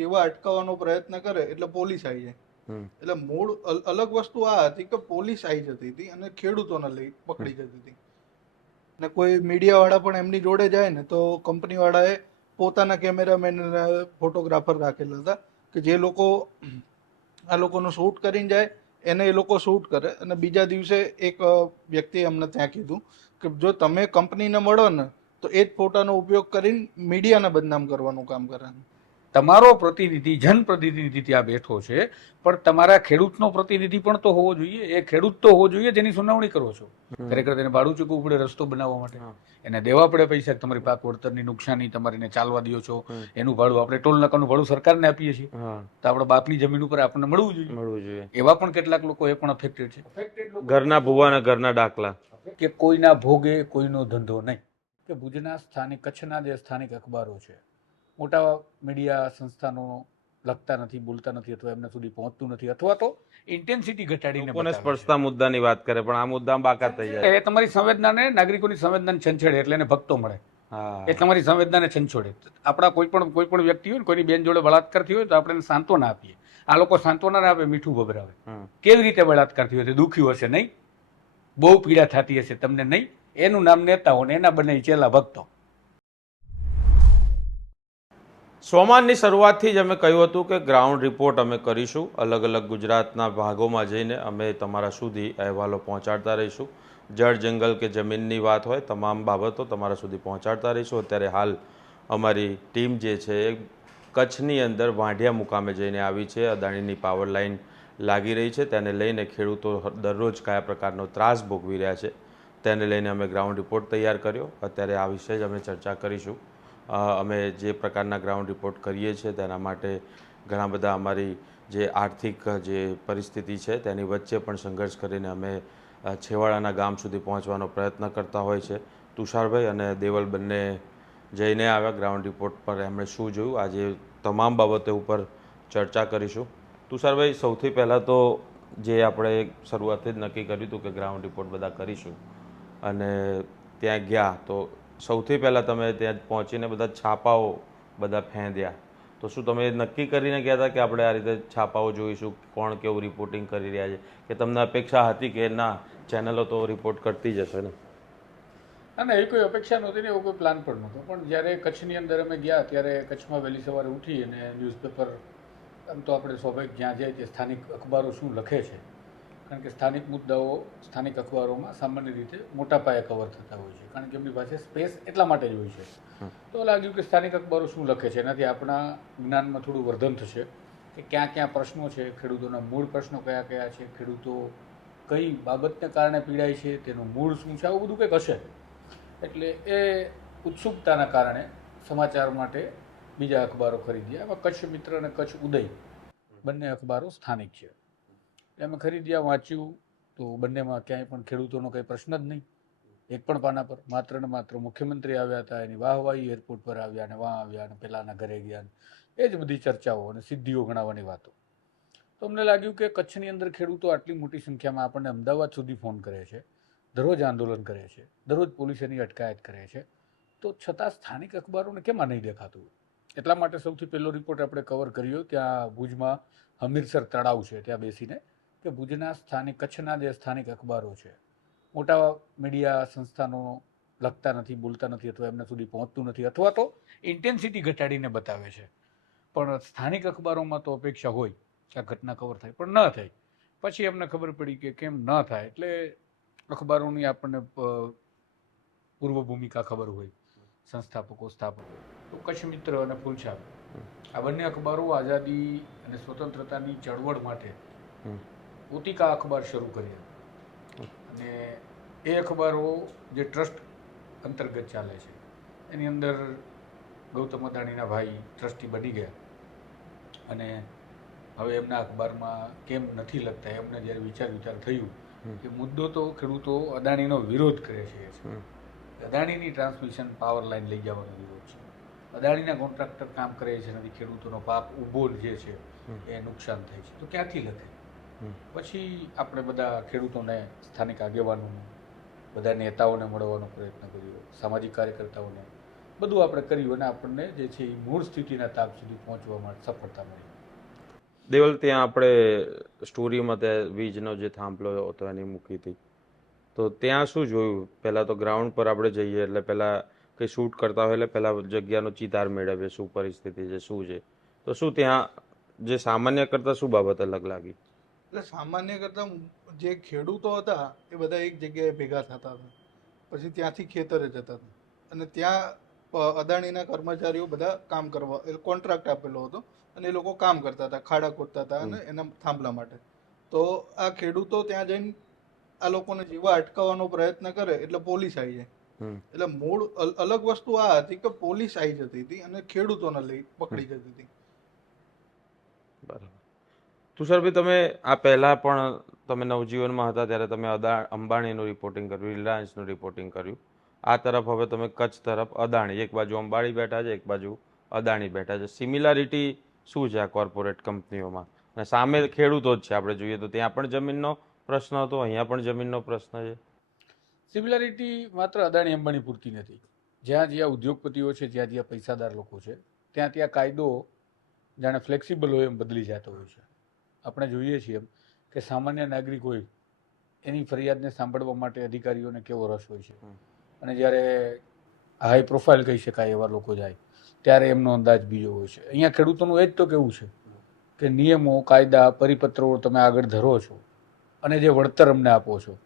જેવા અટકાવવાનો પ્રયત્ન કરે એટલે પોલીસ આવી જાય. એટલે મૂળ અલગ વસ્તુ આ હતી કે પોલીસ આવી જતી હતી અને ખેડૂતોને લઈ પકડી જતી હતી. ને કોઈ મીડિયા વાળા પણ એમની જોડે જાય ને તો કંપની વાળાએ પોતાના કેમેરામેન ફોટોગ્રાફર રાખેલા હતા કે જે લોકો આ લોકોનું શૂટ કરીને જાય એને એ લોકો શૂટ કરે. અને બીજા દિવસે એક વ્યક્તિએ અમને ત્યાં કીધું કે જો તમે કંપનીને મળો ને તો એ જ ફોટાનો ઉપયોગ કરીને મીડિયાને બદનામ કરવાનું કામ કરે. તમારો પ્રતિનિધિ જનપ્રતિનિધિ ત્યાં બેઠો છે, પણ તમારા ખેડૂતનો પ્રતિનિધિ પણ તો હોવો જોઈએ. એ ખેડૂત તો હોવો જોઈએ જેની સુનાવણી કરો છો. ખરેખર તેને ભાડું ચૂકવવું પડે રસ્તો બનાવવા માટે, એને દેવા પડે પૈસા, તમારી પાક વળતરની નુકસાની તમારીને ચાલવા દો છો, એનું ભાડું આપણે ટોલ નાકાનું ભાડું સરકારને આપીએ છીએ, તો આપણા બાપની જમીન ઉપર આપણને મળવું જોઈએ. એવા પણ કેટલાક લોકો એ પણ અફેક્ટેડ છે. ઘરના ભુવાના ઘરના દાખલા કે કોઈના ભોગે કોઈનો ધંધો નહીં. કે ભુજના સ્થાનિક, કચ્છના જે સ્થાનિક અખબારો છે, મોટા મીડિયા સંસ્થાનો લખતા નથી, બોલતા નથી, અથવા એમના સુધી પહોંચતું નથી, અથવા તો ઇન્ટેન્સિટી ઘટાડીને કોને સ્પર્શતા મુદ્દાની વાત કરે પણ આ મુદ્દા બાકાત થઈ જાય. એ તમારી સંવેદનાને, નાગરિકોની સંવેદનાને છંછેડે એટલે એને ભક્તો મળે. એ તમારી સંવેદનાને છંછોડે. આપણા કોઈ પણ વ્યક્તિ હોય ને, કોઈની બેન જોડે બળાત્કાર થયો હોય તો આપણે એને સાંત્વના આપીએ. આ લોકો સાંત્વના ના આપે, મીઠું ભભરાવે. કેવી રીતે બળાત્કાર થયો છે? દુખ્યું હશે નહીં? બહુ પીડા થતી હશે તમને નહીં? એનું નામ નેતાઓ ને એના બંને ચેલા ભક્તો. સોમાનની શરૂઆતથી જ અમે કહ્યું હતું કે ગ્રાઉન્ડ રિપોર્ટ અમે કરીશું. અલગ અલગ ગુજરાતના ભાગોમાં જઈને અમે તમારા સુધી અહેવાલો પહોંચાડતા રહીશું. જળ જંગલ કે જમીનની વાત હોય, તમામ બાબતો તમારા સુધી પહોંચાડતા રહીશું. અત્યારે હાલ અમારી ટીમ જે છે એ કચ્છની અંદર વાંઢિયા મુકામે જઈને આવી છે. અદાણીની પાવર લાઇન લાગી રહી છે, તેને લઈને ખેડૂતો દરરોજ કયા પ્રકારનો ત્રાસ ભોગવી રહ્યા છે તેને લઈને અમે ગ્રાઉન્ડ રિપોર્ટ તૈયાર કર્યો. અત્યારે આ વિશે જ અમે ચર્ચા કરીશું. અમે જે પ્રકારના ગ્રાઉન્ડ રિપોર્ટ કરીએ છીએ તેના માટે ઘણા બધા અમારી જે આર્થિક જે પરિસ્થિતિ છે તેની વચ્ચે પણ સંઘર્ષ કરીને અમે છેવાડાના ગામ સુધી પહોંચવાનો પ્રયત્ન કરતા હોય છે. તુષારભાઈ અને દેવલ બંને જઈને આવ્યા ગ્રાઉન્ડ રિપોર્ટ પર, એમણે શું જોયું આજે તમામ બાબતો ઉપર ચર્ચા કરીશું. તુષારભાઈ, સૌથી પહેલાં તો જે આપણે શરૂઆતથી જ નક્કી કર્યું હતું કે ગ્રાઉન્ડ રિપોર્ટ બધા કરીશું અને ત્યાં ગયા તો સૌથી પહેલાં તમે ત્યાં પહોંચીને બધા છાપાઓ બધા ફેંદ્યા, તો શું તમે નક્કી કરીને ગયા હતા કે આપણે આ રીતે છાપાઓ જોઈશું, કોણ કેવું રિપોર્ટિંગ કરી રહ્યા છે, કે તમને અપેક્ષા હતી કે ના ચેનલો તો રિપોર્ટ કરતી જ હશે ને? ના, એ કોઈ અપેક્ષા નહોતી ને એવો કોઈ પ્લાન પણ નહોતો. પણ જ્યારે કચ્છની અંદર અમે ગયા ત્યારે કચ્છમાં વહેલી સવારે ઉઠી અને ન્યૂઝપેપર, આમ તો આપણે સ્વાભાવિક જ્યાં જાય તે સ્થાનિક અખબારો શું લખે છે, કારણ કે સ્થાનિક મુદ્દાઓ સ્થાનિક અખબારોમાં સામાન્ય રીતે મોટા પાયે કવર થતા હોય છે, કારણ કે એમની પાસે સ્પેસ એટલા માટે જ હોય છે. તો લાગ્યું કે સ્થાનિક અખબારો શું લખે છે એનાથી આપણા જ્ઞાનમાં થોડું વર્ધન થશે કે ક્યાં ક્યાં પ્રશ્નો છે, ખેડૂતોના મૂળ પ્રશ્નો કયા કયા છે, ખેડૂતો કઈ બાબતને કારણે પીડાય છે, તેનું મૂળ શું છે, આવું બધું કંઈક હશે. એટલે એ ઉત્સુકતાના કારણે સમાચાર માટે બીજા અખબારો ખરીદ્યા. એમાં કચ્છ મિત્ર અને કચ્છ ઉદય બંને અખબારો સ્થાનિક છે. અમે ખરીદ્યા, વાંચ્યું, તો બંનેમાં ક્યાંય પણ ખેડૂતોનો કંઈ પ્રશ્ન જ નહીં. એક પણ પાના પર માત્ર ને માત્ર મુખ્યમંત્રી આવ્યા હતા, એની વાહવાહી, એરપોર્ટ પર આવ્યા ને વાં આવ્યા ને પેલાના ઘરે ગયા, એ જ બધી ચર્ચાઓ અને સિદ્ધિઓ ગણાવવાની વાતો. તો અમને લાગ્યું કે કચ્છની અંદર ખેડૂતો આટલી મોટી સંખ્યામાં આપણને અમદાવાદ સુધી ફોન કરે છે, દરરોજ આંદોલન કરે છે, દરરોજ પોલીસ એની અટકાયત કરે છે, તો છતાં સ્થાનિક અખબારોને કેમ આ નહીં દેખાતું? એટલા માટે સૌથી પહેલો રિપોર્ટ આપણે કવર કર્યો ત્યાં ભુજમાં હમીરસર તળાવ છે ત્યાં બેસીને, કે ભુજના સ્થાનિક, કચ્છના જે સ્થાનિક અખબારો છે, મોટા મીડિયા સંસ્થાનો લખતા નથી, બોલતા નથી, અથવા એમના સુધી પહોંચતું નથી, અથવા તો ઇન્ટેન્સિટી ઘટાડીને બતાવે છે. પણ સ્થાનિક અખબારોમાં તો અપેક્ષા હોય કે આ ઘટના કવર થાય, પણ ન થાય. પછી અમને ખબર પડી કે કેમ ન થાય. એટલે અખબારોની આપણને પૂર્વ ભૂમિકા ખબર હોય, સંસ્થાપકો, સ્થાપકો. તો કચ્છ મિત્ર અને ફૂલછાપ આ બંને અખબારો આઝાદી અને સ્વતંત્રતાની ચળવળ માટે પોતિકા અખબાર શરૂ કર્યા. અને એ અખબારો જે ટ્રસ્ટ અંતર્ગત ચાલે છે એની અંદર ગૌતમ અદાણીના ભાઈ ટ્રસ્ટી બની ગયા. અને હવે એમના અખબારમાં કેમ નથી લખતા, એમને જ્યારે વિચાર થયું કે મુદ્દો તો ખેડૂતો અદાણીનો વિરોધ કરે છે, અદાણીની ટ્રાન્સમિશન પાવર લાઈન લઈ જવાનો વિરોધ છે, અદાણીના કોન્ટ્રાક્ટર કામ કરે છે, નથી ખેડૂતોનો પાક ઊભો જે છે એ નુકસાન થાય છે, તો ક્યાંથી લખે? પછી આપણે બધા ખેડૂતોને, સ્થાનિક આગેવાનોને, બધા નેતાઓને મળવાનો પ્રયત્ન કર્યો, સામાજિક કાર્યકર્તાઓને, બધું આપણે કર્યું અને આપણને જે છે એ મૂળ સ્થિતિના તાપ સુધી પહોંચવામાં સફળતા મળી. દેવલ, ત્યાં આપણે સ્ટોરીમાં ત્યાં વીજનો જે થાંભલો હતો એની મૂકી હતી, તો ત્યાં શું જોયું? પહેલાં તો ગ્રાઉન્ડ પર આપણે જઈએ એટલે પહેલાં કંઈ શૂટ કરતા હોય એટલે પહેલાં જગ્યાનો ચિતાર મેળવીએ, શું પરિસ્થિતિ છે, શું છે. તો શું ત્યાં જે સામાન્ય કરતાં શું બાબત અલગ લાગી? એટલે સામાન્ય કરતા જે ખેડૂતો હતા એ બધા એક જગ્યાએ ભેગા થતા હતા, પછી ત્યાંથી ખેતરે જતા હતા, અને ત્યાં અદાણીના કર્મચારીઓ બધા કામ કરવા, એ કોન્ટ્રાક્ટ આપેલો હતો અને એ લોકો કામ કરતા હતા, ખાડા ખોદતા હતા અને એના થાંભલા માટે. તો આ ખેડૂતો ત્યાં જઈને આ લોકોને જીવા અટકાવવાનો પ્રયત્ન કરે એટલે પોલીસ આવી જાય. એટલે મૂળ અલગ વસ્તુ આ હતી કે પોલીસ આવી જતી હતી અને ખેડૂતોને લઈ પકડી જતી હતી. બરાબર. તુષારભાઈ, તમે આ પહેલાં પણ તમે નવજીવનમાં હતા ત્યારે તમે અંબાણીનું રિપોર્ટિંગ કર્યું, રિલાયન્સનું રિપોર્ટિંગ કર્યું. આ તરફ હવે તમે કચ્છ તરફ અદાણી, એક બાજુ અંબાણી બેઠા છે, એક બાજુ અદાણી બેઠા છે. સિમિલારિટી શું છે આ કોર્પોરેટ કંપનીઓમાં? અને સામે ખેડૂતો જ છે. આપણે જોઈએ તો ત્યાં પણ જમીનનો પ્રશ્ન હતો, અહીંયા પણ જમીનનો પ્રશ્ન છે. સિમિલારિટી માત્ર અદાણી અંબાણી પૂરતી નથી. જ્યાં જ્યાં ઉદ્યોગપતિઓ છે, જ્યાં જ્યાં પૈસાદાર લોકો છે, ત્યાં ત્યાં કાયદો જાણે ફ્લેક્સિબલ હોય એમ બદલી જતો હોય છે. આપણે જોઈએ છીએ એમ કે સામાન્ય નાગરિક હોય એની ફરિયાદને સાંભળવા માટે અધિકારીઓને કેવો રસ હોય છે, અને જ્યારે હાઈ પ્રોફાઇલ કહી શકાય એવા લોકો જાય ત્યારે એમનો અંદાજ બીજો હોય છે. અહીંયા ખેડૂતોનું એ જ તો કેવું છે કે નિયમો, કાયદા, પરિપત્રો તમે આગળ ધરો છો અને જે વળતર અમને આપો છો,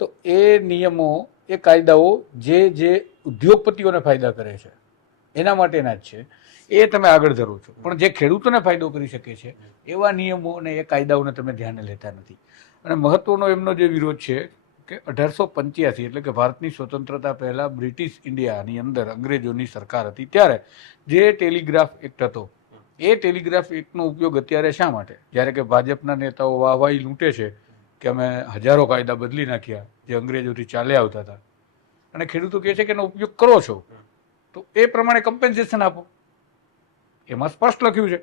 તો એ નિયમો, એ કાયદાઓ જે ઉદ્યોગપતિઓને ફાયદા કરે છે એના માટેના જ છે, એ તમે આગળ ધરો છો. પણ જે ખેડૂતોને ફાયદો કરી શકે છે એવા નિયમો અને એ કાયદાઓને તમે ધ્યાને લેતા નથી. અને મહત્વનો એમનો જે વિરોધ છે કે 1885 એટલે કે ભારતની સ્વતંત્રતા પહેલાં બ્રિટિશ ઇન્ડિયાની અંદર અંગ્રેજોની સરકાર હતી ત્યારે જે ટેલિગ્રાફ એક્ટ હતો, એ ટેલિગ્રાફ એક્ટનો ઉપયોગ અત્યારે શા માટે? જ્યારે કે ભાજપના નેતાઓ વાહવાહી લૂંટે છે કે અમે હજારો કાયદા બદલી નાખ્યા જે અંગ્રેજોથી ચાલ્યા આવતા હતા, અને ખેડૂતો કહે છે કે એનો ઉપયોગ કરો છો તો એ પ્રમાણે કમ્પેન્સેશન આપો. એમાં સ્પષ્ટ લખ્યું છે.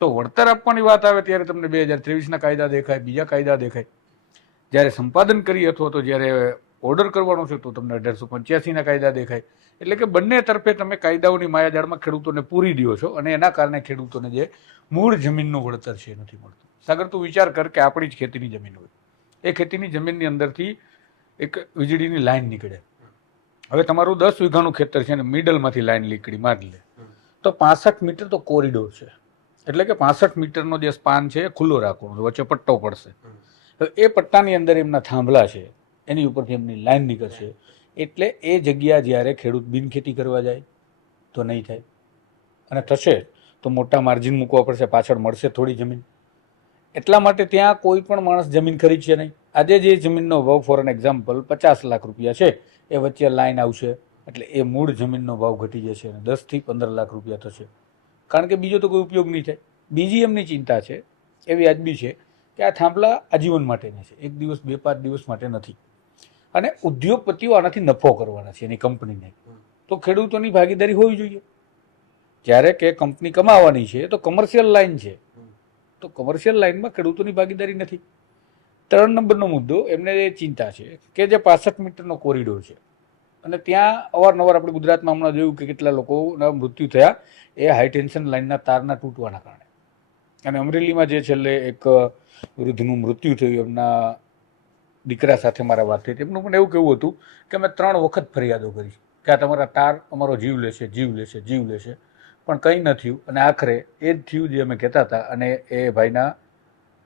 તો વળતર આપવાની વાત આવે ત્યારે તમને 2023ના કાયદા દેખાય, બીજા કાયદા દેખાય. જ્યારે સંપાદન કરી અથવા તો જ્યારે ઓર્ડર કરવાનો છે તો તમને 1885ના કાયદા દેખાય. એટલે કે બંને તરફે તમે કાયદાઓની માયાજાળમાં ખેડૂતોને પૂરી દો છો, અને એના કારણે ખેડૂતોને જે મૂળ જમીનનું વળતર છે એ નથી મળતું. સાગર, તું વિચાર કર કે આપણી જ ખેતીની જમીન હોય, એ ખેતીની જમીનની અંદરથી એક વીજળીની લાઈન નીકળે. હવે તમારું 10 વીઘાનું ખેતર છે ને મિડલમાંથી લાઈન નીકળી મારી લે તો 65 મીટર તો કોરિડોર છે. એટલે કે 65 મીટરનો જે સ્પાન છે એ ખુલ્લો રાખવાનો, વચ્ચે પટ્ટો પડશે. તો એ પટ્ટાની અંદર એમના થાંભલા છે, એની ઉપરથી એમની લાઈન નીકળશે. એટલે એ જગ્યા જ્યારે ખેડૂત બિનખેતી કરવા જાય તો નહીં થાય, અને થશે તો મોટા માર્જિન મૂકવા પડશે, પાછળ મળશે થોડી જમીન. એટલા માટે ત્યાં કોઈ પણ માણસ જમીન ખરીદશે નહીં. આજે જે જમીનનો ભાવ ફોર એન એક્ઝામ્પલ 50 લાખ રૂપિયા છે, એ વચ્ચે લાઈન આવશે એટલે એ મૂળ જમીનનો ભાવ ઘટી જશે અને 10 થી 15 લાખ રૂપિયા થશે. કારણ કે બીજો તો કોઈ ઉપયોગ નહીં થાય. બીજી એમની ચિંતા છે, એ વ્યાજબી છે, કે આ થાંભલા આજીવન માટેના છે, 1 દિવસ 2-5 દિવસ માટે નથી. અને ઉદ્યોગપતિઓ આનાથી નફો કરવાના છે એની કંપનીને, તો ખેડૂતોની ભાગીદારી હોવી જોઈએ. જ્યારે કે કંપની કમાવાની છે તો કમર્શિયલ લાઈન છે, તો કમર્શિયલ લાઈનમાં ખેડૂતોની ભાગીદારી નથી. 3 નંબરનો મુદ્દો એમને એ ચિંતા છે કે જે 65 મીટરનો કોરિડોર છે, અને ત્યાં અવારનવાર આપણે ગુજરાતમાં હમણાં જોયું કે કેટલા લોકોના મૃત્યુ થયા એ હાઈ ટેન્શન લાઇનના તારના તૂટવાના કારણે. અને અમરેલીમાં જે છેલ્લે એક વૃદ્ધનું મૃત્યુ થયું, એમના દીકરા સાથે મારા વાત થઈ હતી. એમનું પણ એવું કેવું હતું કે અમે 3 વખત ફરિયાદો કરી કે આ તમારા તાર અમારો જીવ લેશે, જીવ લેશે, જીવ લેશે, પણ કંઈ ન થયું. અને આખરે એ જ થયું જે અમે કહેતા હતા, અને એ ભાઈના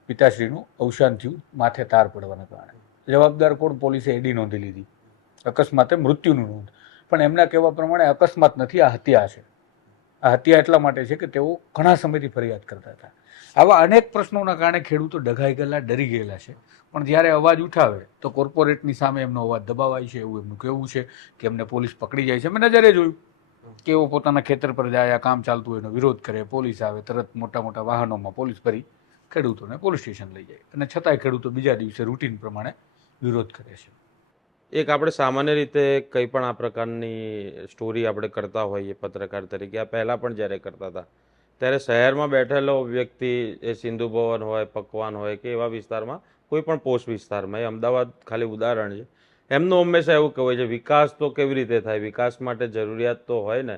પિતાશ્રીનું અવસાન થયું માથે તાર પડવાના કારણે. જવાબદાર કોણ? પોલીસે એડી નોંધી લીધી, અકસ્માતે મૃત્યુનું નોંધ. પણ એમના કહેવા પ્રમાણે અકસ્માત નથી, આ હત્યા છે. આ હત્યા એટલા માટે છે કે તેઓ ઘણા સમયથી ફરિયાદ કરતા હતા. આવા અનેક પ્રશ્નોના કારણે ખેડૂતો ડઘાઈ ગયેલા, ડરી ગયેલા છે. પણ જ્યારે અવાજ ઉઠાવે તો કોર્પોરેટની સામે એમનો અવાજ દબાવાય છે, એવું એમનું કહેવું છે કે એમને પોલીસ પકડી જાય છે. મેં નજરે જોયું કે એઓ પોતાના ખેતર પર જાય, આ કામ ચાલતું હોય એનો વિરોધ કરે, પોલીસ આવે, તરત મોટા મોટા વાહનોમાં પોલીસ ભરી ખેડૂતોને પોલીસ સ્ટેશન લઈ જાય, અને છતાંય ખેડૂતો બીજા દિવસે રૂટીન પ્રમાણે વિરોધ કરે છે. એક આપણે સામાન્ય રીતે કંઈ પણ આ પ્રકારની સ્ટોરી આપણે કરતા હોઈએ પત્રકાર તરીકે, આ પહેલાં પણ જ્યારે કરતા હતા ત્યારે શહેરમાં બેઠેલો વ્યક્તિ, એ સિંધુ ભવન હોય, પકવાન હોય કે એવા વિસ્તારમાં, કોઈ પણ પોસ્ટ વિસ્તારમાં, એ અમદાવાદ ખાલી ઉદાહરણ છે, એમનું હંમેશા એવું કહેવાય છે વિકાસ તો કેવી રીતે થાય, વિકાસ માટે જરૂરિયાત તો હોય ને.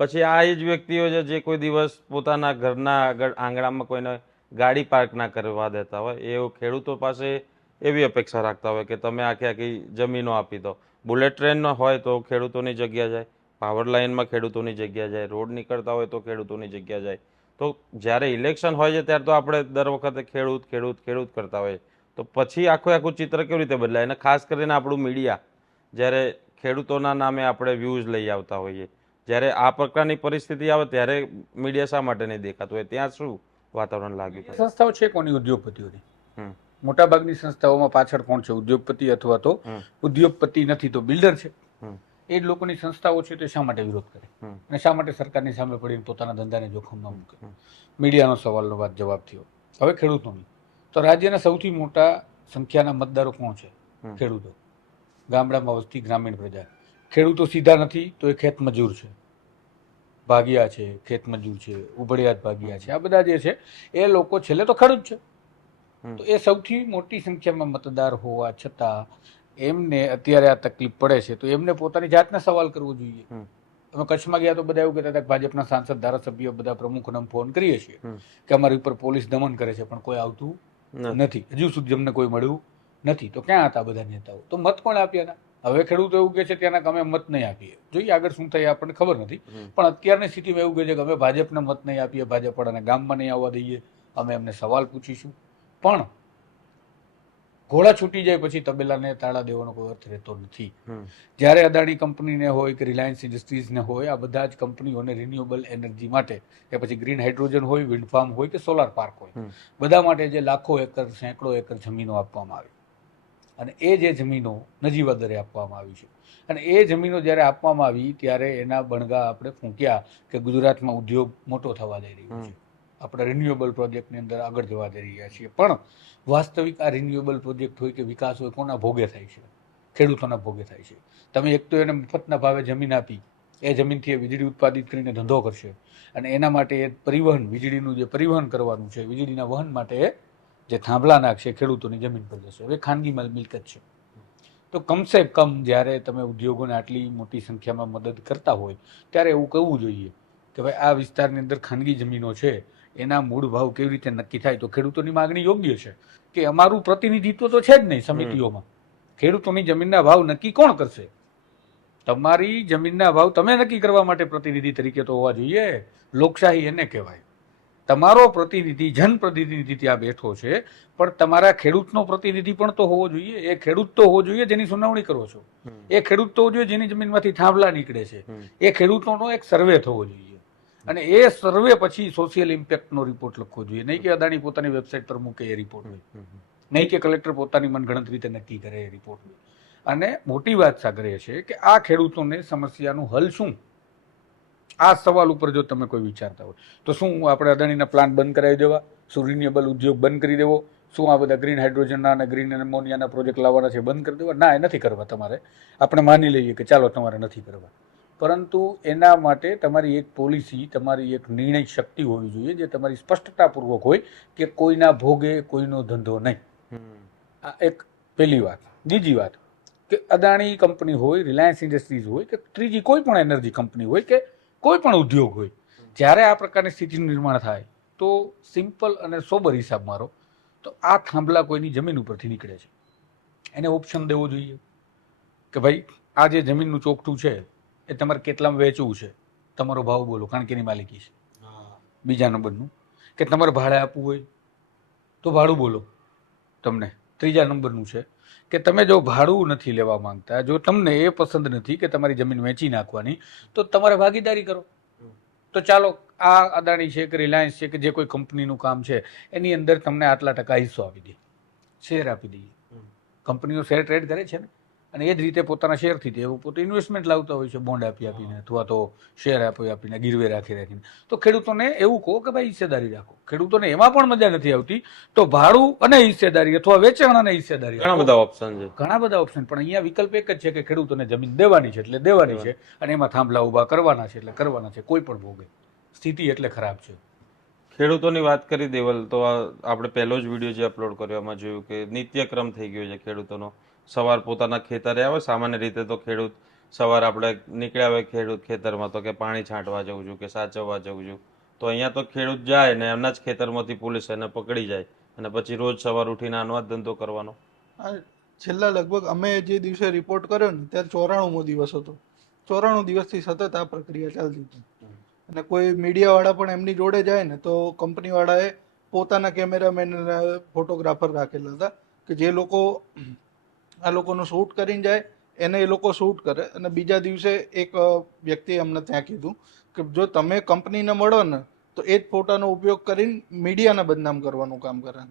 પછી આ એ જ વ્યક્તિઓ છે જે કોઈ દિવસ પોતાના ઘરના આગળ આંગણામાં કોઈને ગાડી પાર્ક ના કરવા દેતા હોય, એ ખેડૂતો પાસે એવી અપેક્ષા રાખતા હોય કે તમે આખી જમીનો આપી દો. બુલેટ ટ્રેન હોય તો ખેડૂતોની જગ્યા જાય, પાવર લાઇનમાં ખેડૂતોની જગ્યા જાય, રોડ નીકળતા હોય તો ખેડૂતોની જગ્યા જાય. તો જ્યારે ઇલેક્શન હોય છે ત્યારે તો આપણે દર વખતે ખેડૂત ખેડૂત ખેડૂત કરતા હોઈએ, તો પછી આખું ચિત્ર કેવી રીતે બદલાય? અને ખાસ કરીને આપણું મીડિયા જ્યારે ખેડૂતોના નામે આપણે વ્યૂઝ લઈ આવતા હોઈએ, જ્યારે આ પ્રકારની પરિસ્થિતિ આવે ત્યારે મીડિયા શા માટે નહીં દેખાતું હોય? ત્યાં શું વાતાવરણ લાગ્યું? સંસ્થાઓ છે કોની? ઉદ્યોગપતિઓની. હમ. મોટાભાગની સંસ્થાઓમાં પાછળ કોણ છે? ઉદ્યોગપતિ, અથવા તો ઉદ્યોગપતિ નથી તો બિલ્ડર છે. એ જ લોકોની સંસ્થાઓ છે તો શા માટે વિરોધ કરે અને શા માટે સરકારની સામે પડીને પોતાના ધંધાને જોખમમાં મૂકે? મીડિયાનો સવાલનો વાત જવાબ થયો. હવે ખેડૂતોની તો રાજ્યના સૌથી મોટા સંખ્યાના મતદારો કોણ છે? ખેડૂતો. ગામડામાં વસતી ગ્રામીણ પ્રજા. ખેડૂતો સીધા નથી તો એ ખેત મજૂર છે, ભાગિયા છે, ખેત મજૂર છે, ઉભડિયાત ભાગિયા છે. આ બધા જે છે એ લોકો છેલ્લે તો ખેડૂત છે. તો એ સૌથી મોટી સંખ્યામાં મતદાર હોવા છતાં એમને અત્યારે આ તકલીફ પડે છે તો એમને પોતાની જાતને સવાલ કરવો જોઈએ. અમે કચ્છમાં ગયા તો બધા એવું કહેતા હતા કે ભાજપના સાંસદ, ધારાસભ્યો, બધા પ્રમુખોને ફોન કરીએ છીએ કે અમારી ઉપર પોલીસ દમન કરે છે, પણ કોઈ આવતું નથી. હજુ સુધી અમને કોઈ મળ્યું નથી. તો ક્યાં હતા બધા નેતાઓ? તો મત પણ આપ્યા ના. હવે ખેડૂતો એવું કહે છે ત્યાંના કે અમે મત નહીં આપીએ. જોઈએ આગળ શું થાય આપણને ખબર નથી, પણ અત્યારની સ્થિતિમાં એવું કહે છે કે અમે ભાજપને મત નહીં આપીએ, ભાજપ વાળાને ગામમાં નહીં આવવા દઈએ, અમે એમને સવાલ પૂછીશું. પણ ઘોડા છૂટી જાય પછી તબેલાને તાળા દેવાનો કોઈ અર્થ રહેતો નથી. જ્યારે અદાણી કંપનીને હોય કે રિલાયન્સ ઇન્ડસ્ટ્રીઝને હોય, આ બધા જ કંપનીઓને રિન્યુએબલ એનર્જી માટે કે પછી ગ્રીન હાઇડ્રોજન હોય, વિન્ડ ફાર્મ હોય કે સોલાર પાર્ક હોય, બધા માટે જે લાખો એકર, સેંકડો એકર જમીનો આપવામાં આવી, અને એ જે જમીનો નજીવા દરે આપવામાં આવી છે, અને એ જમીનો જ્યારે આપવામાં આવી ત્યારે એના બણગા આપણે ફૂંક્યા કે ગુજરાતમાં ઉદ્યોગ મોટો થવા જઈ રહ્યો છે, આપણે રિન્યુએબલ પ્રોજેક્ટની અંદર આગળ જવા જઈ રહ્યા છીએ. પણ વાસ્તવિક આ રિન્યુએબલ પ્રોજેક્ટ હોય કે વિકાસ હોય, કોના ભોગે થાય છે? ખેડૂતોના ભોગે થાય છે. તમે એક તો એને મફતના ભાવે જમીન આપી, એ જમીનથી એ વીજળી ઉત્પાદિત કરીને ધંધો કરશે, અને એના માટે એ પરિવહન, વીજળીનું જે પરિવહન કરવાનું છે, વીજળીના વહન માટે જે થાંભલા નાખશે ખેડૂતોની જમીન પર જશે. હવે ખાનગી મિલકત છે. તો કમસે કમ જ્યારે તમે ઉદ્યોગોને આટલી મોટી સંખ્યામાં મદદ કરતા હોય ત્યારે એવું કહેવું જોઈએ કે ભાઈ આ વિસ્તારની અંદર ખાનગી જમીનો છે, એના મૂળ ભાવ કેવી રીતે નક્કી થાય? તો ખેડૂતોની માગણી યોગ્ય છે કે અમારું પ્રતિનિધિત્વ તો છે જ નહીં સમિતિઓમાં. ખેડૂતોની જમીનના ભાવ નક્કી કોણ કરશે? તમારી જમીનના ભાવ તમે નક્કી કરવા માટે પ્રતિનિધિ તરીકે તો હોવા જોઈએ. લોકશાહી એને કહેવાય. તમારો પ્રતિનિધિ, જનપ્રતિનિધિ ત્યાં બેઠો છે, પણ તમારા ખેડૂતનો પ્રતિનિધિ પણ તો હોવો જોઈએ. એ ખેડૂત તો હોવો જોઈએ જેની સુનાવણી કરો છો, એ ખેડૂત તો હોવો જોઈએ જેની જમીનમાંથી થાંભલા નીકળે છે, એ ખેડૂતોનો એક સર્વે થવો જોઈએ, અને એ સર્વે પછી સોશિયલ ઇમ્પેક્ટનો રિપોર્ટ લખવો જોઈએ. નહીં કે અદાણી પોતાની વેબસાઇટ પર મૂકે એ રિપોર્ટ હોય, નહીં કે કલેક્ટર પોતાની મનગણત રીતે નક્કી કરે એ રિપોર્ટ હોય. અને મોટી વાત સાગર એ છે કે આ ખેડૂતોને સમસ્યાનું હલ શું? આ સવાલ ઉપર જો તમે કોઈ વિચારતા હોય તો શું આપણે અદાણીના પ્લાન્ટ બંધ કરાવી દેવા? શું રિન્યુએબલ ઉદ્યોગ બંધ કરી દેવો? શું આ બધા ગ્રીન હાઇડ્રોજનના અને ગ્રીન એમોનિયાના પ્રોજેક્ટ લાવવાના છે, બંધ કરી દેવા? ના, એ નથી કરવા તમારે. આપણે માની લઈએ કે ચાલો તમારે નથી કરવા, પરંતુ એના માટે તમારી એક પોલિસી, તમારી એક નિર્ણય શક્તિ હોવી જોઈએ જે તમારી સ્પષ્ટતાપૂર્વક હોય કે કોઈના ભોગે કોઈનો ધંધો નહીં. આ એક પહેલી વાત. બીજી વાત કે અદાણી કંપની હોય, રિલાયન્સ ઇન્ડસ્ટ્રીઝ હોય કે ત્રીજી કોઈ પણ એનર્જી કંપની હોય કે કોઈ પણ ઉદ્યોગ હોય, જ્યારે આ પ્રકારની સ્થિતિનું નિર્માણ થાય તો સિમ્પલ અને સોબર હિસાબ મારો તો આ થાંભલા કોઈની જમીન ઉપરથી નીકળે છે, એને ઓપ્શન દેવો જોઈએ કે ભાઈ આ જે જમીનનું ચોકઠું છે એ તમારે કેટલામાં વેચવું છે, તમારો ભાવ બોલો, કારણ કે એની માલિકી છે. બીજા નંબરનું કે તમારે ભાડે આપવું હોય તો ભાડું બોલો તમને. ત્રીજા નંબરનું છે કે તમે જો ભાડું નથી લેવા માંગતા, જો તમને એ પસંદ નથી કે તમારી જમીન વેચી નાખવાની, તો તમારે ભાગીદારી કરો. તો ચાલો આ અદાણી છે કે રિલાયન્સ છે કે જે કોઈ કંપનીનું કામ છે એની અંદર તમને આટલા ટકા હિસ્સો આપી દઈએ, શેર આપી દઈએ. કંપનીઓ શેર ટ્રેડ કરે છે ને, અને એ જ રીતે પોતાના શેરથી તેઓ પોતે ઇન્વેસ્ટમેન્ટ લાવતા હોય છે, બોન્ડ આપી આપીને અથવા તો શેર આપી આપીને, ગીરવે રાખી રાખીને. તો ખેડૂતોને એવું કહો કે ભાઈ હિસ્સેદારી રાખો. ખેડૂતોને એમાં પણ મજા નથી આવતી તો ભાડું અને હિસ્સેદારી અથવા વેચાણ અને હિસ્સેદારી, ઘણા બધા ઓપ્શન છે, ઘણા બધા ઓપ્શન. પણ અહીંયા વિકલ્પ એક જ છે કે ખેડૂતોને જમીન દેવાની છે એટલે દેવાની છે, અને એમાં થાંભલા ઊભા કરવાના છે એટલે કરવાના છે, કોઈ પણ ભોગે. સ્થિતિ એટલે ખરાબ છે. ખેડૂતોની વાત કરી દેવલ, તો આપણે પહેલો જ વિડીયો જે અપલોડ કર્યો એમાં જોયું કે નિત્યક્રમ થઈ ગયો છે ખેડૂતોનો. સવાર પોતાના ખેતરે આવે. સામાન્ય રીતે તો ખેડૂત સવાર આપણે નીકળ્યા હોય ખેડૂત ખેતરમાં તો કે પાણી છાંટવા જવું છું કે સાચવવા જવું છું, તો અહીંયા તો ખેડૂત જાય ને એમના જ ખેતરમાંથી પોલીસ એને પકડી જાય અને પછી રોજ સવાર ઉઠીને આનો જ ધંધો કરવાનો. આ છેલ્લા લગભગ અમે જે દિવસે રિપોર્ટ કર્યો ને ત્યારે 94મો દિવસ હતો. 94 દિવસથી સતત આ પ્રક્રિયા ચાલતી હતી. અને કોઈ મીડિયાવાળા પણ એમની જોડે જાય ને તો કંપનીવાળાએ પોતાના કેમેરામેન અને ફોટોગ્રાફર રાખેલા હતા કે જે લોકો આ લોકોનું શૂટ કરીને જાય એને એ લોકો શૂટ કરે. અને બીજા દિવસે એક વ્યક્તિએ અમને ત્યાં કીધું કે જો તમે કંપનીને મળો ને તો એ જ ફોટાનો ઉપયોગ કરીને મીડિયાને બદનામ કરવાનું કામ કરે.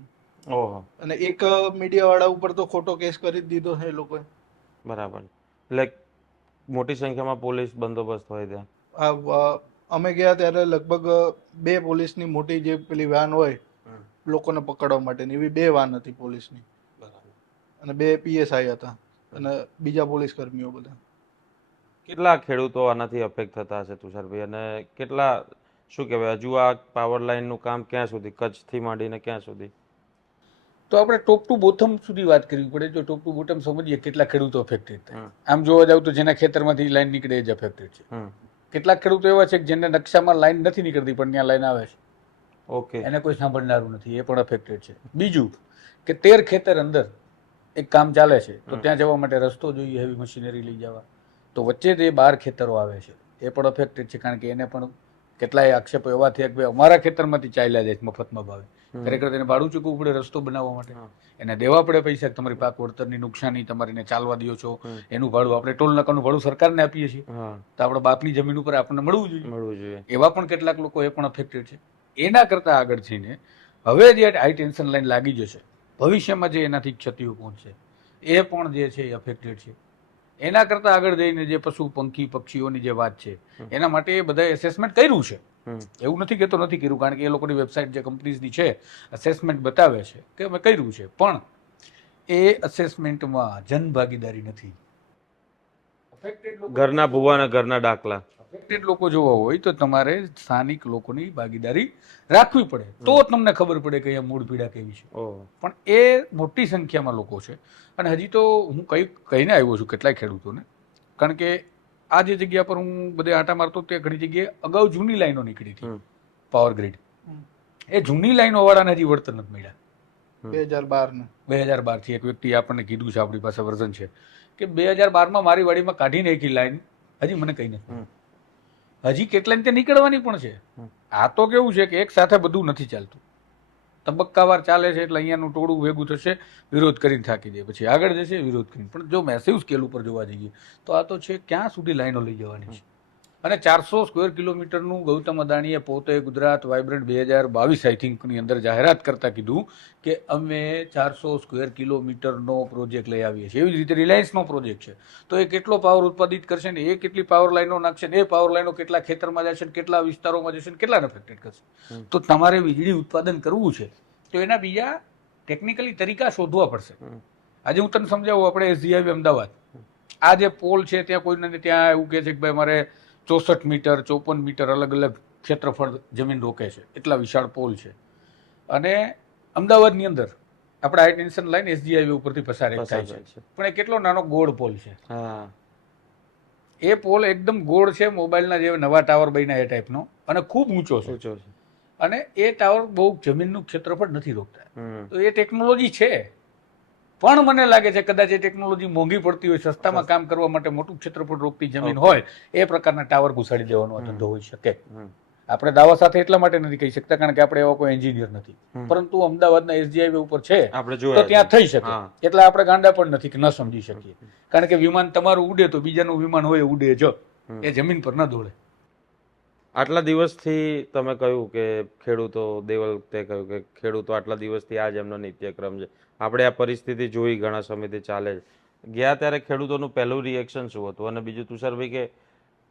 ઓહો, અને એક મીડિયાવાળા ઉપર તો ખોટો કેસ કરી જ દીધો છે એ લોકોએ. બરાબર. એટલે મોટી સંખ્યામાં પોલીસ બંદોબસ્ત હોય ત્યાં. આ અમે ગયા ત્યારે લગભગ 2 પોલીસની મોટી જે પેલી વાન હોય લોકોને પકડવા માટેની, એવી 2 વાન હતી પોલીસની. અને 2 PSI હતા અને બીજા પોલીસ કર્મીઓ બધા. કેટલા ખેડૂતો આનાથી અફેક્ટ થતા હશે તુષારભાઈ, અને કેટલા શું કહેવાય હજુ આ પાવર લાઇનનું કામ ક્યાં સુધી, કચ્છથી માંડીને ક્યાં સુધી? તો આપણે ટોપ ટુ બોથમ સુધી વાત કરવી પડે. જો ટોપ ટુ બોટમ સમજીએ કેટલા ખેડૂતો અફેક્ટેડ થાય. આમ જોવા જાવ તો જેના ખેતરમાંથી લાઈન નીકળે એ જ અફેક્ટેડ છે. કેટલાક ખેડૂતો એવા છે કે જેને નકશામાં લાઈન નથી નીકળતી પણ ત્યાં લાઈન આવે છે, ઓકે, એને કોઈ સાંભળનારું નથી, એ પણ અફેક્ટેડ છે. બીજું કે 13 ખેતર અંદર એક કામ ચાલે છે તો ત્યાં જવા માટે રસ્તો જોઈએ, હેવી મશીનરી લઈ જવા, તો વચ્ચે જે 12 ખેતરો આવે છે એ પણ અફેક્ટેડ છે. કારણ કે એને પણ કેટલાય આક્ષેપો એવા થયા કે ભાઈ અમારા ખેતરમાંથી ચાલ્યા જાય મફતમાં ભાવે, ખરેખર તેને ભાડું ચૂકવવું પડે રસ્તો બનાવવા માટે, એને દેવા પડે પૈસા, તમારી પાક વળતરની નુકસાની, તમારીને ચાલવા દો છો એનું ભાડું, આપણે ટોલ નાકાનું ભાડું સરકારને આપીએ છીએ તો આપણે બાપની જમીન ઉપર આપણને મળવું જોઈએ. એવા પણ કેટલાક લોકો એ પણ અફેક્ટેડ છે. એના કરતાં આગળ થઈને હવે જે હાઈ ટેન્શન લાઈન લાગી જશે, ભવિષ્યમાં જે એનાથી ક્ષતિઓ પહોંચશે એ પણ જે છે એ અફેક્ટેડ છે. એના કરતાં આગળ જઈને જે પશુ પંખી પક્ષીઓની જે વાત છે એના માટે એ બધા એસેસમેન્ટ કર્યું છે. એવું નથી કહેતો નથી કર્યું, કારણ કે એ લોકોની વેબસાઇટ જે કંપનીઝની છે અસેસમેન્ટ બતાવે છે કે અમે કર્યું છે, પણ એ અસેસમેન્ટમાં જનભાગીદારી નથી. ઘરના ભૂવા અને ઘરના દાખલા, અફેક્ટેડ લોકો જોવા હોય તો તમારે સ્થાનિક લોકોની ભાગીદારી રાખવી પડે તો તમને ખબર પડે કે અહીંયા મૂળ પીડા કેવી છે. પણ એ મોટી સંખ્યામાં લોકો છે. અને હજી તો હું કહીને આવ્યો છું કેટલાય ખેડૂતોને, કારણ કે આ જે જગ્યા પર હું બધે આટા મારતો ત્યાં ઘણી જગ્યાએ અગાઉ જૂની લાઈનો નીકળી હતી પાવર ગ્રીડ, એ જૂની લાઈનો વાળાને હજી વળતર નથી મળ્યા. 2012 એક વ્યક્તિ આપણને કીધું છે, આપણી પાસે વર્ઝન છે કે 2012માં મારી વાડીમાં કાઢી નાખી લાઈન, હજી મને કઈ નથી. હજી કેટલાય ત્યાં નીકળવાની પણ છે. આ તો કેવું છે કે એક સાથે બધું નથી ચાલતું, તબક્કાવાર ચાલે છે. એટલે અહીંયાનું ટોળું ભેગું થશે, વિરોધ કરીને થાકી જાય, પછી આગળ જશે વિરોધ કરીને. પણ જો મેસિવ સ્કેલ ઉપર જોવા જઈએ તો આ તો છે ક્યાં સુધી લાઈનો લઈ જવાની છે. અને 400 સ્ક્વેર કિલોમીટરનું ગૌતમ અદાણીએ પોતે ગુજરાત વાઇબ્રન્ટ 2022 આઈ થિંકની અંદર જાહેરાત કરતા કીધું કે અમે 400 સ્ક્વેર કિલોમીટરનો પ્રોજેક્ટ લઈ આવીએ છીએ. એવી જ રીતે રિલાયન્સનો પ્રોજેક્ટ છે તો એ કેટલો પાવર ઉત્પાદિત કરશે ને એ કેટલી પાવર લાઈનો નાખશે ને એ પાવર લાઈનો કેટલા ખેતરમાં જશે ને કેટલા વિસ્તારોમાં જશે ને કેટલાને અફેક્ટેડ કરશે. તો તમારે વીજળી ઉત્પાદન કરવું છે તો એના બીજા ટેકનિકલી તરીકા શોધવા પડશે. આજે હું તને સમજાવું, આપણે SGIB અમદાવાદ આ જે પોલ છે ત્યાં કોઈને ત્યાં એવું કહે છે કે ભાઈ મારે 64 મીટર 54 મીટર અલગ અલગ ક્ષેત્રફળ જમીન રોકે છે, એટલા વિશાળ પોલ છે. અને અમદાવાદની અંદર આપણે હાઈ ટેન્શન લાઈન SGIB ઉપરથી પસાર થાય છે, પણ એ કેટલો નાનો ગોળ પોલ છે. એ પોલ એકદમ ગોળ છે, મોબાઈલના જે નવા ટાવર બન્યા એ ટાઈપનો, અને ખૂબ ઊંચો છે. અને એ ટાવર બહુ જમીનનું ક્ષેત્રફળ નથી રોકતા. તો એ ટેકનોલોજી છે, પણ મને લાગે છે કદાચ એ ટેકનોલોજી મોંઘી પડતી હોય, સસ્તામાં કામ કરવા માટે મોટું ક્ષેત્રફળ રોકતી જમીન હોય એ પ્રકારના ટાવર ઘુસાડી દેવાનો ધંધો હોઈ શકે. આપણે દાવા સાથે એટલા માટે નથી કહી શકતા કારણ કે આપણે એવા કોઈ એન્જિનિયર નથી, પરંતુ અમદાવાદના SGIB ઉપર છે તો ત્યાં થઈ શકે. એટલે આપણે ગાંડા પણ નથી કે ન સમજી શકીએ, કારણ કે વિમાન તમારું ઉડે તો બીજાનું વિમાન હોય ઉડે જ, એ જમીન પર ન દોડે. આટલા દિવસથી તમે કહ્યું કે ખેડૂતો, દેવલ તે કહ્યું કે ખેડૂતો આટલા દિવસથી આ જ એમનો નિત્યક્રમ છે. આપણે આ પરિસ્થિતિ જોઈ ઘણા સમયથી ચાલે છે. ગયા ત્યારે ખેડૂતોનું પહેલું રિએક્શન શું હતું? અને બીજું તુષારભાઈ કે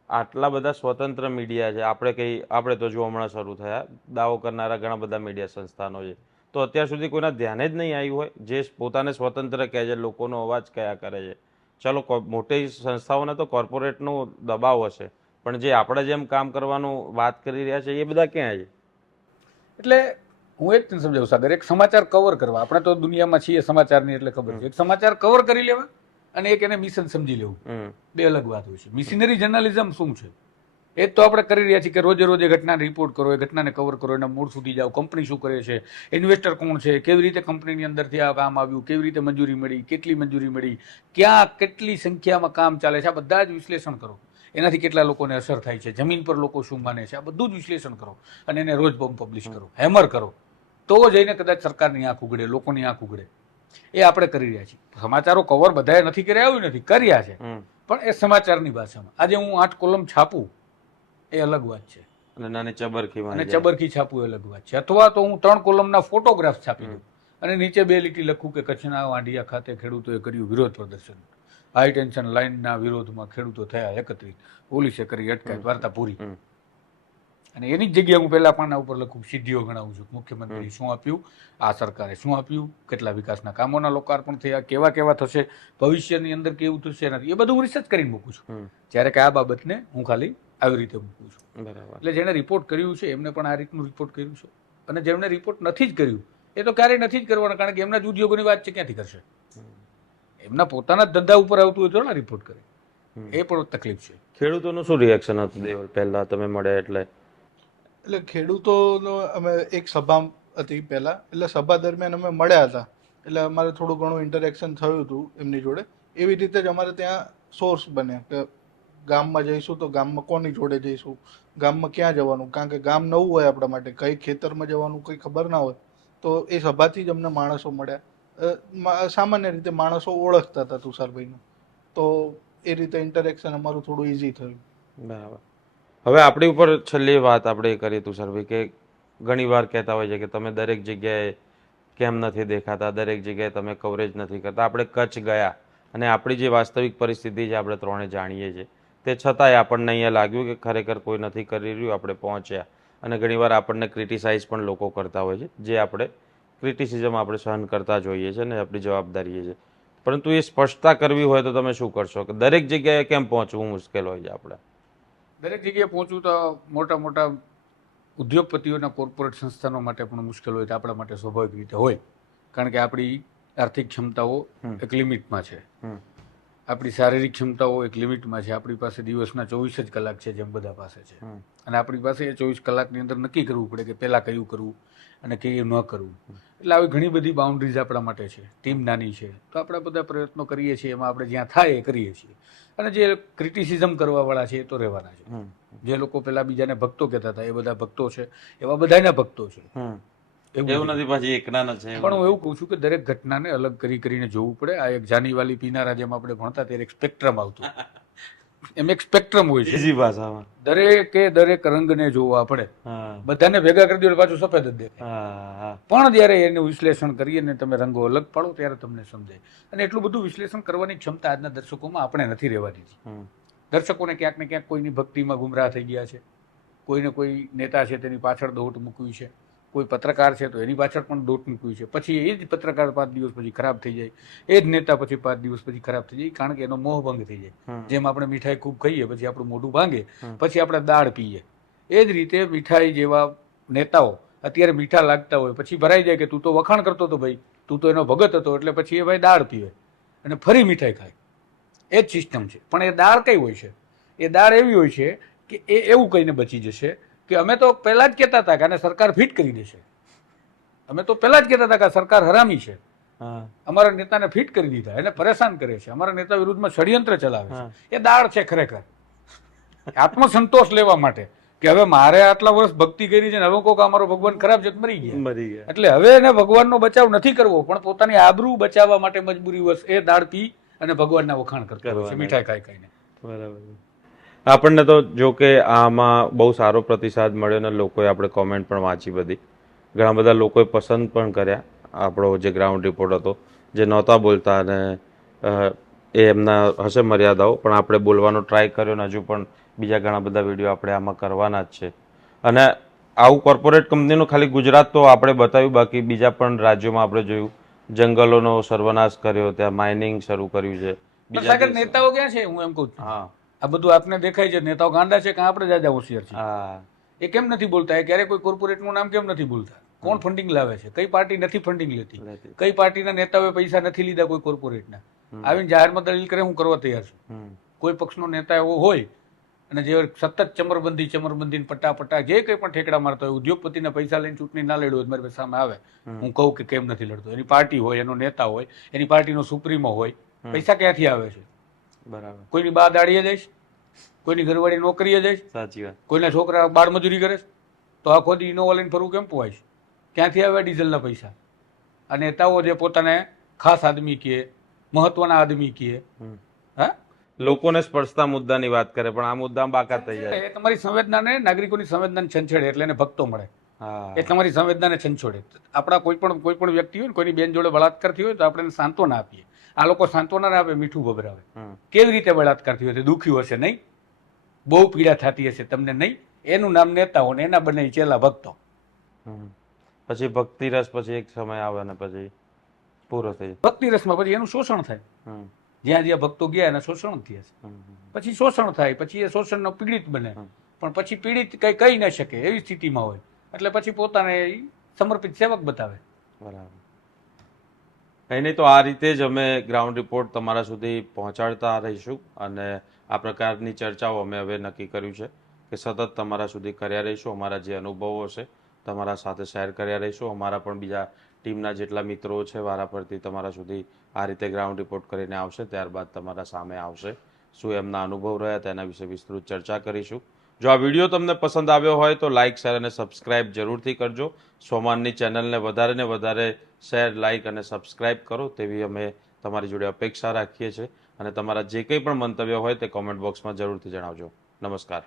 આટલા બધા સ્વતંત્ર મીડિયા છે, આપણે તો જો હમણાં શરૂ થયા, દાવો કરનારા ઘણા બધા મીડિયા સંસ્થાનો છે, તો અત્યાર સુધી કોઈના ધ્યાને જ નહીં આવ્યું હોય જે પોતાને સ્વતંત્ર કહે છે, લોકોનો અવાજ કયા કરે છે. ચલો મોટી સંસ્થાઓને તો કોર્પોરેટનું દબાવ હશે, પણ જે આપણે જેમ કામ કરવાનું વાત કરી રહ્યા છે એ બધા ક્યાં છે? એટલે હું એક તને સમજાવું સાગર, એક સમાચાર કવર કરવા, આપણે તો દુનિયામાં છીએ સમાચારની એટલે ખબર છે, એક સમાચાર કવર કરી લેવા અને એક એને મિશન સમજી લેવું, બે અલગ વાત હોય છે. મિશનરી જર્નલિઝમ શું છે એ જ તો આપણે કરી રહ્યા છીએ કે રોજે રોજે ઘટનાને રિપોર્ટ કરો, એ ઘટનાને કવર કરો, એના મૂળ સુધી જાઓ, કંપની શું કરે છે, ઇન્વેસ્ટર કોણ છે, કેવી રીતે કંપનીની અંદરથી આ કામ આવ્યું, કેવી રીતે મંજૂરી મળી, કેટલી મંજૂરી મળી, ક્યાં કેટલી સંખ્યામાં કામ ચાલે છે, આ બધા જ વિશ્લેષણ કરો. એનાથી કેટલા લોકોને અસર થાય છે, જમીન પર લોકો શું માને છે, આ બધું જ વિશ્લેષણ કરો અને એને રોજ પબ્લિશ કરો, હેમર કરો, તો જઈને કદાચ સરકારની આંખ ઉઘડે, લોકોની આંખ ઉઘડે. એ આપણે કરી રહ્યા છીએ. સમાચારો કવર બધાએ નથી કર્યા એવું નથી, કર્યા છે, પણ એ સમાચારની ભાષામાં. આજે હું 8 કોલમ છાપું એ અલગ વાત છે, અને નાની ચબરખી અને ચબરખી છાપવું એ અલગ વાત છે. અથવા તો હું 3 કોલમના ફોટોગ્રાફ છાપી દઉં અને નીચે 2 લીટી લખું કે કચ્છના વાંઢિયા ખાતે ખેડૂતોએ કર્યું વિરોધ પ્રદર્શન, હાઈ ટેન્શન લાઇનના વિરોધમાં ખેડૂતો થયા એકત્રિત, પોલીસે કરી અટકાયત, વાર્તા પૂરી. અને એની જ જગ્યાએ હું પહેલા પાના ઉપર લખું, સિદ્ધિઓ ગણાવું છું, મુખ્યમંત્રી શું આપ્યું, આ સરકારે શું આપ્યું, કેટલા વિકાસના કામોના લોકાર્પણ થયા, કેવા કેવા થશે, ભવિષ્યની અંદર કેવું થશે, નથી, એ બધું હું રિસર્ચ કરીને મૂકું છું. જ્યારે કે આ બાબતને હું ખાલી આવી રીતે મૂકું છું. એટલે જેણે રિપોર્ટ કર્યું છે એમને પણ આ રીતનું રિપોર્ટ કર્યું છે, અને જેમણે રિપોર્ટ નથી જ કર્યું એ તો ક્યારેય નથી જ કરવાના, કારણ કે એમના જ ઉદ્યોગોની વાત છે, ક્યાંથી કરશે? એમના પોતાના જ ધંધા ઉપર આવતું હોય તો રિપોર્ટ કરે, એ પણ તકલીફ છે. ખેડૂતોનું શું રિએક્શન હતું દેવલ પહેલા તમે મળ્યા એટલે? એટલે ખેડૂતોનો અમે એક સભા હતી પહેલા, એટલે સભા દરમિયાન અમે મળ્યા હતા, એટલે અમારે થોડું ઘણું ઇન્ટરેક્શન થયું હતું એમની જોડે. એવી રીતે જ અમારે ત્યાં સોર્સ બન્યા કે ગામમાં જઈશું તો ગામમાં કોની જોડે જઈશું, ગામમાં ક્યાં જવાનું, કારણ કે ગામ નવું હોય આપણા માટે, કઈ ખેતરમાં જવાનું કંઈ ખબર ના હોય. તો એ સભાથી જ અમને માણસો મળ્યા, સામાન્ય રીતે માણસો ઓળખતા હતા તુષારભાઈનું, તો એ રીતે ઇન્ટરેક્શન અમારું થોડું ઇઝી થયું. બરાબર. હવે આપણી ઉપર છેલ્લી વાત આપણે એ કરીએ તુષારભાઈ કે ઘણી વાર કહેતા હોય છે કે તમે દરેક જગ્યાએ કેમ નથી દેખાતા, દરેક જગ્યાએ તમે કવરેજ નથી કરતા. આપણે કચ્છ ગયા અને આપણી જે વાસ્તવિક પરિસ્થિતિ છે આપણે ત્રણે જાણીએ છીએ, તે છતાંય આપણને અહીંયા લાગ્યું કે ખરેખર કોઈ નથી કરી રહ્યું, આપણે પહોંચ્યા. અને ઘણીવાર આપણને ક્રિટિસાઇઝ પણ લોકો કરતા હોય છે, જે આપણે ક્રિટિસિઝમ આપણે સહન કરતા જોઈએ છીએ અને આપણી જવાબદારી છે. પરંતુ એ સ્પષ્ટતા કરવી હોય તો તમે શું કરશો કે દરેક જગ્યાએ કેમ પહોંચવું મુશ્કેલ હોય છે આપણે? દરેક જગ્યાએ પહોંચવું તો મોટા મોટા ઉદ્યોગપતિઓના કોર્પોરેટ સંસ્થાનો માટે પણ મુશ્કેલ હોય, તો આપણા માટે સ્વાભાવિક રીતે હોય, કારણ કે આપણી આર્થિક ક્ષમતાઓ એક લિમિટમાં છે, આપણી શારીરિક ક્ષમતાઓ એક લિમિટમાં છે. આપણી પાસે દિવસના 24 જ કલાક છે જેમ બધા પાસે છે, અને આપણી પાસે એ 24 કલાકની અંદર નક્કી કરવું પડે કે પહેલાં કયું કરવું અને કયું ન કરવું. એટલે આવી ઘણી બધી બાઉન્ડ્રીઝ આપણા માટે છે. ટીમ નાની છે તો આપણે બધા પ્રયત્નો કરીએ છીએ, એમાં આપણે જ્યાં થાય એ કરીએ છીએ. અને જે ક્રિટિસિઝમ કરવાવાળા છે એ તો રહેવાના છે. જે લોકો પેલા બીજાને ભક્તો કહેતા હતા એ બધા ભક્તો છે, એવા બધાના ભક્તો છે. એવું નથી પાછી એકના છે. પણ હું એવું કહું છું કે દરેક ઘટનાને અલગ કરીને જોવું પડે. આ એક જાનીવાલી પીનારા જેમ આપણે ભણતા ત્યારે એક સ્પેક્ટ્રમ આવતું, એમ એક સ્પેક્ટ્રમ હોય છે. ઈઝી ભાષામાં દરેક રંગને જોવા પડે, બધાને ભેગા કરી દો પાછું સફેદ જ દેખાય. પણ જ્યારે એનું વિશ્લેષણ કરીએ ને તમે રંગો અલગ પાડો ત્યારે તમને સમજાય. અને એટલું બધું વિશ્લેષણ કરવાની ક્ષમતા આજના દર્શકોમાં આપણે નથી રહેવા દીધી. દર્શકોને ક્યાંક ને ક્યાંક કોઈની ભક્તિમાં ગુમરાહ થઈ ગયા છે, કોઈને કોઈ નેતા છે તેની પાછળ દોટ મૂકવી છે, કોઈ પત્રકાર છે તો એની પાછળ પણ દોટ મૂકવી છે. પછી એ જ પત્રકાર 5 દિવસ પછી ખરાબ થઈ જાય, એ જ નેતા પછી 5 દિવસ પછી ખરાબ થઈ જાય, કારણ કે એનો મોહ ભંગ થઈ જાય. જેમ આપણે મીઠાઈ ખૂબ ખાઈએ પછી આપણું મોઢું ભાંગે, પછી આપણે દાળ પીએ, એ જ રીતે મીઠાઈ જેવા નેતાઓ અત્યારે મીઠા લાગતા હોય પછી ભરાઈ જાય કે તું તો વખાણ કરતો હતો ભાઈ, તું તો એનો ભગત હતો, એટલે પછી એ ભાઈ દાળ પીવે અને ફરી મીઠાઈ ખાય. એ જ સિસ્ટમ છે. પણ એ દાળ કઈ હોય છે? એ દાળ એવી હોય છે કે એ એવું કહીને બચી જશે કે અમે તો પહેલા જ કહેતા હતા કે આને સરકાર ફિટ કરી દેશે, અમે તો પહેલા જ કહેતા હતા કે સરકાર હરામી છે, અમારા નેતાને ફિટ કરી દીધા, એને પરેશાન કરે છે, અમારા નેતા વિરુદ્ધમાં ષડયંત્ર ચલાવે છે. એ દાળ છે ખરેખર આત્મસંતોષ લેવા માટે કે હવે મારે આટલા વર્ષ ભક્તિ કરી છે ને હવે કોક અમારો ભગવાન ખરાબ છે મરી ગયા, એટલે હવે એને ભગવાનનો બચાવ નથી કરવો, પણ પોતાની આબરૂ બચાવવા માટે મજબૂરી વશ એ દાળ પી અને ભગવાનના વખાણ કરતા હોય છે મીઠાઈ ખાઈ ખાઈને. બરાબર. આપણને તો જો કે આમાં બહુ સારો પ્રતિસાદ મળ્યો ને લોકોએ આપણે કોમેન્ટ પણ વાંચી બધી, ઘણા બધા લોકોએ પસંદ પણ કર્યા આપણો જે ગ્રાઉન્ડ રિપોર્ટ હતો. જે નહોતા બોલતા અને એ એમના હશે મર્યાદાઓ, પણ આપણે બોલવાનો ટ્રાય કર્યો ને હજુ પણ બીજા ઘણા બધા વિડીયો આપણે આમાં કરવાના જ છે. અને આવું કોર્પોરેટ કંપનીનું ખાલી ગુજરાત તો આપણે બતાવ્યું, બાકી બીજા પણ રાજ્યોમાં આપણે જોયું જંગલોનો સર્વનાશ કર્યો, ત્યાં માઇનિંગ શરૂ કર્યું છે. બીજા નેતાઓ ક્યાં છે? હું એમ કહું છું આ બધું આપને દેખાય છે, નેતાઓ ગાંડા છે કે આપણે જાજા હોશિયાર છે? એ કેમ નથી બોલતા? એ ક્યારે કોઈ કોર્પોરેટનું નામ કેમ નથી બોલતા? કોણ ફંડિંગ લાવે છે, કઈ પાર્ટી નથી ફંડિંગ લેતી, લેતી. કઈ પાર્ટીના નેતાઓએ પૈસા નથી લીધા કોઈ કોર્પોરેટના. આવીને જાહેરમાં દલીલ કરે હું કરવા તૈયાર છું. કોઈ પક્ષનો નેતા એવો હોય અને જે સતત ચમરબંધી પટ્ટા જે કંઈ પણ ઠેકડા મારતો હોય, ઉદ્યોગપતિના પૈસા લઈને ચૂંટણી ના લડ્યો હોય, મારી પાસે સામે આવે, હું કહું કે કેમ નથી લડતો, એની પાર્ટી હોય, એનો નેતા હોય, એની પાર્ટીનો સુપ્રીમો હોય, પૈસા ક્યાંથી આવે છે? બરાબર, કોઈની બા દાડીએ જઈશ, કોઈની ઘરવાળી નોકરીએ જઈશ, સાચી વાત. કોઈના છોકરા બાળમજૂરી કરે છે, તો આખો દી ઇનોવા લઈને ફરવું કેમ પોવાય છે? ક્યાંથી આવે ડીઝલના પૈસા? આ નેતાઓ જે પોતાને ખાસ આદમી કહે, મહત્વના આદમી કહે, હા, લોકોને સ્પર્શતા મુદ્દાની વાત કરે પણ આ મુદ્દા બાકાત થઈ જાય. એ તમારી સંવેદનાને, નાગરિકોની સંવેદનાને છંછેડે એટલે એને ભક્તો મળે. હા, એ તમારી સંવેદનાને છંછોડે. આપણા કોઈ પણ વ્યક્તિ હોય ને, કોઈની બેન જોડે બળાત્કાર થયો હોય તો આપણે એને સાંત્વના આપીએ. આ લોકો સાંત્વના ના આપે, મીઠું ભભરાવે. કેવી રીતે બળાત્કાર થયો છે? દુખ્યું હશે નહીં? બહુ પીડા થતી હશે તમને નહીં? એનું નામ નેતાઓ ને એના બને ચેલા ભક્તો. પછી ભક્તિ રસ પછી એક સમય આવે ને પછી પૂરો થઈ ભક્તિ રસમાં પછી એનું શોષણ થાય. જાય. જ્યાં જ્યાં ભક્તો ગયા એના શોષણ થયા છે. પછી શોષણ થાય, પછી એ શોષણનો પીડિત બને, પણ પછી પીડિત કઈ કહી ન શકે એવી સ્થિતિમાં હોય, એટલે પછી પોતાને સમર્પિત સેવક બતાવે. બરાબર. કંઈ નહીં, તો આ રીતે જ અમે ગ્રાઉન્ડ રિપોર્ટ તમારા સુધી પહોંચાડતા રહીશું અને આ પ્રકારની ચર્ચાઓ અમે હવે નક્કી કર્યું છે કે સતત તમારા સુધી કર્યા રહીશું. અમારા જે અનુભવો છે તમારા સાથે શેર કર્યા રહીશું. અમારા પણ બીજા ટીમના જેટલા મિત્રો છે વારા પરથી તમારા સુધી આ રીતે ગ્રાઉન્ડ રિપોર્ટ કરીને આવશે, ત્યારબાદ તમારા સામે આવશે, શું એમના અનુભવ રહ્યા તેના વિશે વિસ્તૃત ચર્ચા કરીશું. જો આ વિડીયો તમને પસંદ આવ્યો હોય તો લાઇક, શેર અને સબસ્ક્રાઇબ જરૂરથી કરજો. સોમાનની ચેનલને વધારે ને વધારે શેર, લાઇક અને સબસ્ક્રાઇબ કરો તેવી અમે તમારી જોડે અપેક્ષા રાખીએ છીએ અને તમારા જે કંઈ પણ મંતવ્ય હોય તે કોમેન્ટ બોક્સમાં જરૂરથી જણાવજો. નમસ્કાર.